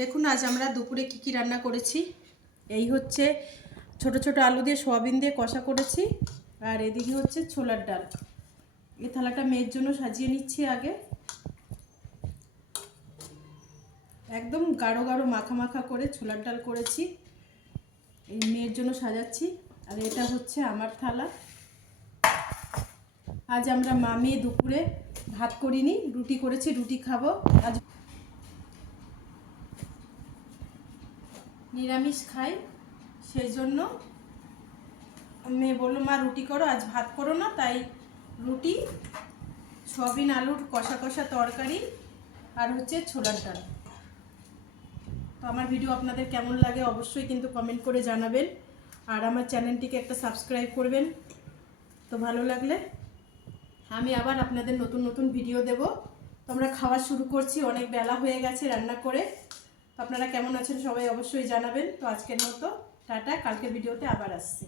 দেখুন আজ আমরা দুপুরে কি রান্না করেছি। এই হচ্ছে ছোট ছোট আলু দিয়ে সয়াবিন দিয়ে কষা করেছি, আর এদিকে হচ্ছে ছোলার ডাল। এই থালাটা মেয়ের জন্য সাজিয়ে নিচ্ছি। আগে একদম গাঢ় গাঢ় মাখা মাখা করে ছোলার ডাল করেছি, এই মেয়ের জন্য সাজাচ্ছি। আর এটা হচ্ছে আমার থালা। আজ আমরা মা মেয়ে দুপুরে ভাত করিনি, রুটি করেছি, রুটি খাবো। আজ নিরামিষ খাই, সেই জন্য মেয়ে বললো মা রুটি করো, আজ ভাত করো না। তাই রুটি, সয়াবিন আলুর কষা কষা তরকারি আর হচ্ছে ছোলার ডাল। তো আমার ভিডিও আপনাদের কেমন লাগে অবশ্যই কিন্তু কমেন্ট করে জানাবেন, আর আমার চ্যানেলটিকে একটা সাবস্ক্রাইব করবেন। তো ভালো লাগলে আমি আবার আপনাদের নতুন নতুন ভিডিও দেব। তো আমরা খাওয়া শুরু করছি, অনেক বেলা হয়ে গেছে রান্না করে। তো আপনারা কেমন আছেন সবাই অবশ্যই জানাবেন। তো আজকের মতো টাটা, কালকের ভিডিওতে আবার আসছি।